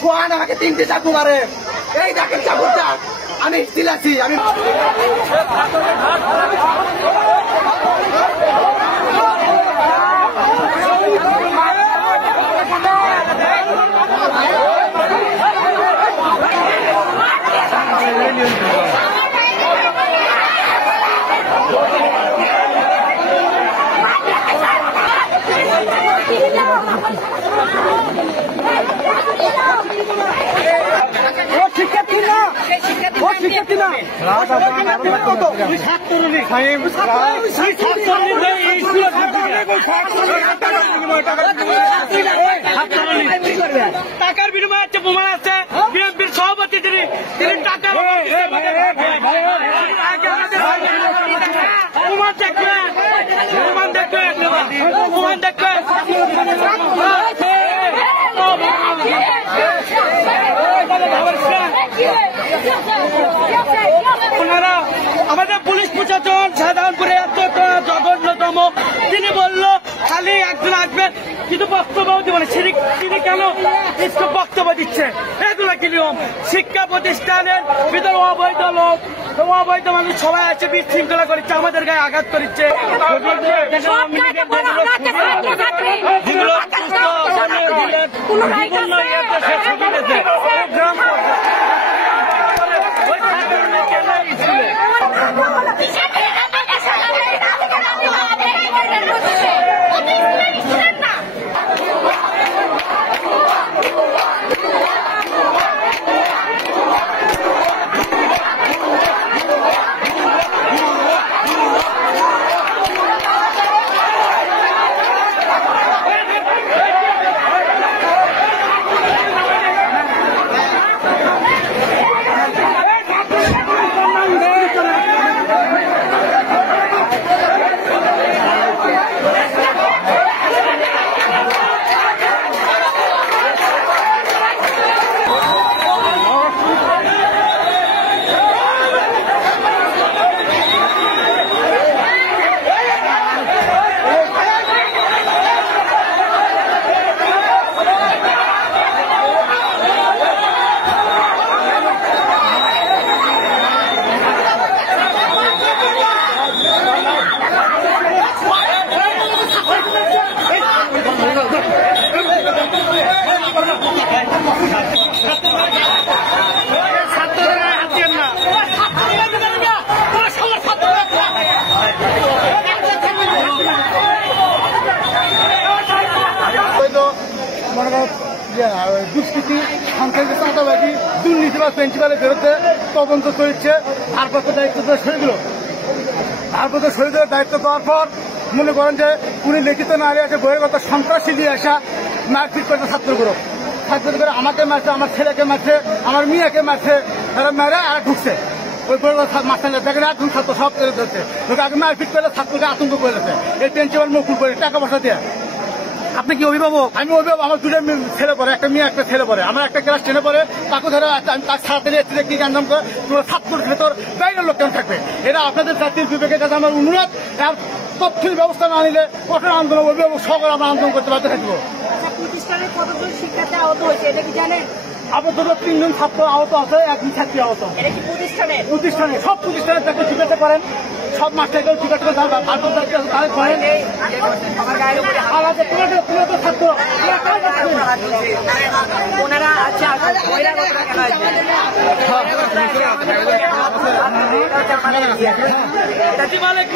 সোহান আমাকে 3টে চাকু মারে। এই দেখেন চাকুটা, আমি স্টিল আছি। আমি শিক্ষার্থী না, ও শিক্ষার্থী না, টাকার বিনিময়ে আছে, প্রমাণ আছে। বিএনপির সভাপতি তিনি টাকা প্রমাণ দেখবেন, প্রমাণ দেখবেন, প্রমাণ দেখবেন। ওনারা আমাদের পুলিশ প্রশাসন সাধারণপুরে এত জঘন্যতম। তিনি বলল খালি একজন আসবেন, কিন্তু বক্তব্য দিবেন। তিনি কেন বক্তব্য দিচ্ছে? এগুলো কি নিয়ম? শিক্ষা প্রতিষ্ঠানের ভিতরে অবৈধ লোক, অবৈধ মানুষ সবাই আছে, বিশৃঙ্খলা করছে, আমাদের গায়ে আঘাত করছে। দুষ্কৃতি, সন্ত্রাসী, চাঁদাবাজি, দুর্নীতি বা প্রিন্সিপালের বিরুদ্ধে তদন্ত চলছে। ভারপ্রাপ্ত দায়িত্ব সরে দিল। ভারপ্রাপ্ত সরে দেওয়ার দায়িত্ব দেওয়ার পর মনে করেন যে উনি লিখিত না আসে বহির্গত সন্ত্রাসী দিয়ে আসা মারপিট করছে ছাত্রগুলো। ছাত্রগুলো আমাকে মারছে, আমার ছেলেকে মারছে, আমার মেয়েকে মারছে, তারা মেরে আর ঢুকছে। ওই বহির্গত মাস্টার দেখেন একজন ছাত্র সব করে ধরছে। আগে মারপিট করলে ছাত্রকে আতঙ্ক করেছে। এই প্রিন্সিপাল মুকুল করে টাকা পয়সা দিয়ে। আপনি কি অভিভাবক? আমি অভিভাবক। আমার দুটো ছেলে পড়ে, একটা মেয়ে একটা ছেলে পড়ে। আমার একটা ক্লাস 10-এ পড়ে, তাকে ধরে আমি তার সাথে কি গান করে তোমার ছাত্রের ভেতর বাইরের লোক কেন থাকবে? এটা আপনাদের জাতীয় বিবেকের কাছে আমার অনুরোধ। তথ্যের ব্যবস্থা না নিলে কঠোর আন্দোলন, অভিভাবক সকল আমরা আন্দোলন করতে বাধ্য থাকবো। প্রতিষ্ঠানের কতজন শিক্ষার্থী আহত হয়েছে এটা কি জানেন? আপাতত 3 জন ছাত্র আহত আছে, 1 ছাত্রী আহত। এটা কি প্রতিষ্ঠানে সব প্রতিষ্ঠানে তাকে জিজ্ঞাসা করেন, সব মাস্টারকেও জিজ্ঞাসা করে করেন। ছাত্র ওনারা আচ্ছা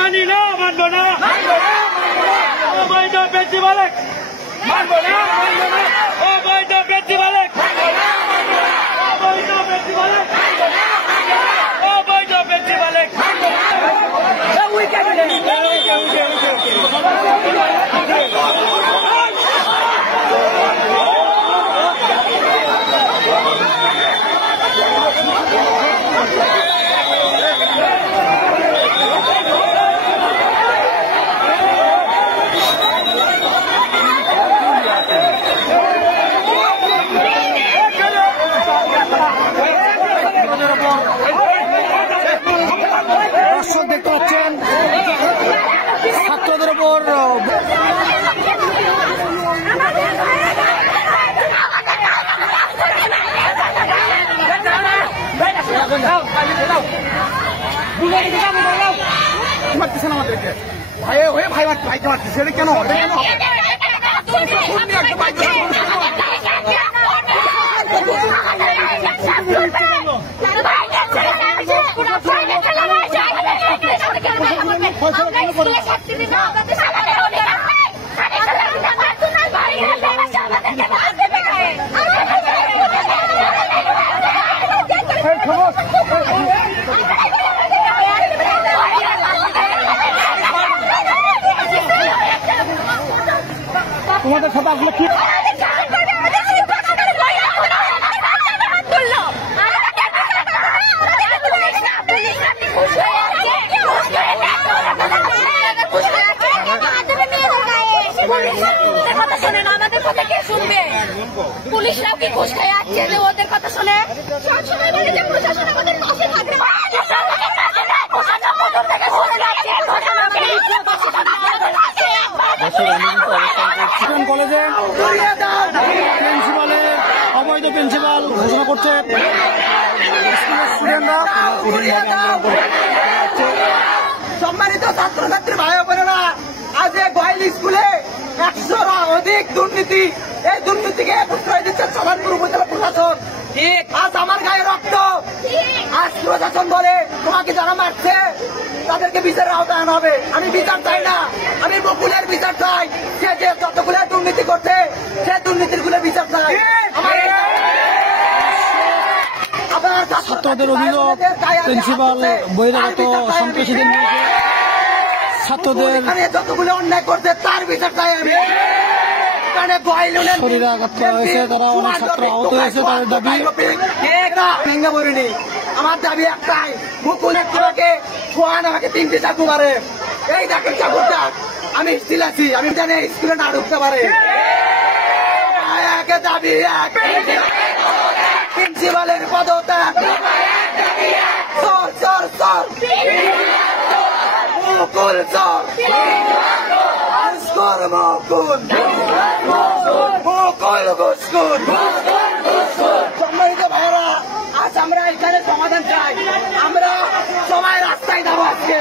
মানি না, মানবো না, অবৈধ ব্যক্তি বলে মানবো না, অবৈধ ব্যক্তি বলে, অবৈধ ব্যক্তি বলে, অবৈধ ব্যক্তি বলে। মারতেছেন আমাদেরকে, ভাইয়ে হয়ে ভাইকে মারতেছে, এটা কেন হবে? কেন তোমাদের সাথে আসলে কি পুলিশরাও কি ঘুষ খেয়ে যাচ্ছে যে ওদের কথা শুনে? সবসময় বলে যে প্রশাসন আমাদের পাশে থাকবে। কলেজে প্রিন্সিপালের অবৈধ প্রিন্সিপাল ঘোষণা করছে স্টুডেন্টরা। সম্মানিত ছাত্রছাত্রী ভাই বোনেরা, আজ গোয়াইল স্কুলে 100র অধিক দুর্নীতি, এই দুর্নীতিকে প্রশ্রয় দিচ্ছে সাভারপুর উপজেলা প্রশাসন। আজ আমার গায়ে রক্ত, আজ প্রশাসন বলে তোমাকে যারা মারছে তাদেরকে বিচারের আওতায় আনা হবে। আমি বিচার চাই না, আমি বকুলের বিচার চাই। সে যে যতগুলো দুর্নীতি করছে সে দুর্নীতির গুলো বিচার চাই। ছাত্রদের অভিযোগ প্রিন্সিপাল বহিরাগত সন্ত্রাসীদের নিয়ে ছাত্রদের যতগুলো অন্যায় করছে তার বিচার চাই আমি। শরীরাঘাত করা হয়েছে, তারা অনেক ছাত্র আহত হয়েছে, তাদের দাবি ভেঙে পড়িনি। আমার দাবি একটাই, মুকুল একটাকে সোহান আমাকে 3টি চাকু মারে, এই ডাকের চাকুরটা আমি স্টিল আছি, আমি জানি স্কুলে না ঢুকতে পারে। দাবি এক, প্রিন্সিপালের পদত্যাগ, চর চর চর মুকুল চর ঘুষখোর মুকুল মুকুল ঘুষখোর। সম্মানিত ভাইয়েরা, আজ আমরা এখানে সমাধান চাই, আমরা সবাই রাস্তায় যাবো আজকে।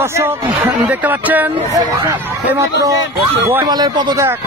দর্শক দেখতে পাচ্ছেন এইমাত্র গোয়াইমালের পদত্যাগ।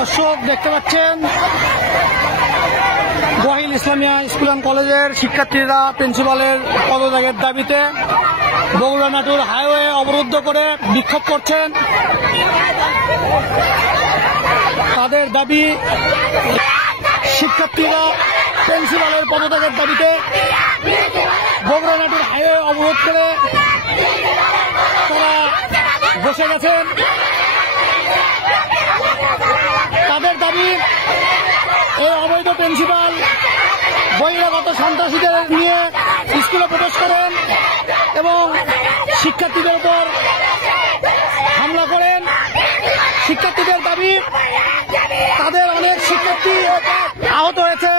দর্শক দেখতে পাচ্ছেন গোয়াইল ইসলামিয়া স্কুল অ্যান্ড কলেজের শিক্ষার্থীরা প্রিন্সিপালের পদত্যাগের দাবিতে বগুড়া নাটোর হাইওয়ে অবরুদ্ধ করে বিক্ষোভ করছেন। তাদের দাবি, শিক্ষার্থীরা প্রিন্সিপালের পদত্যাগের দাবিতে বগুড়া নাটোর হাইওয়ে অবরোধ করে তারা বসে গেছেন। তাদের দাবি এই অবৈধ প্রিন্সিপাল বহিরাগত সন্ত্রাসীদের নিয়ে স্কুলে প্রবেশ করেন এবং শিক্ষার্থীদের উপর হামলা করেন। শিক্ষার্থীদের দাবি তাদের অনেক শিক্ষার্থী আহত হয়েছে।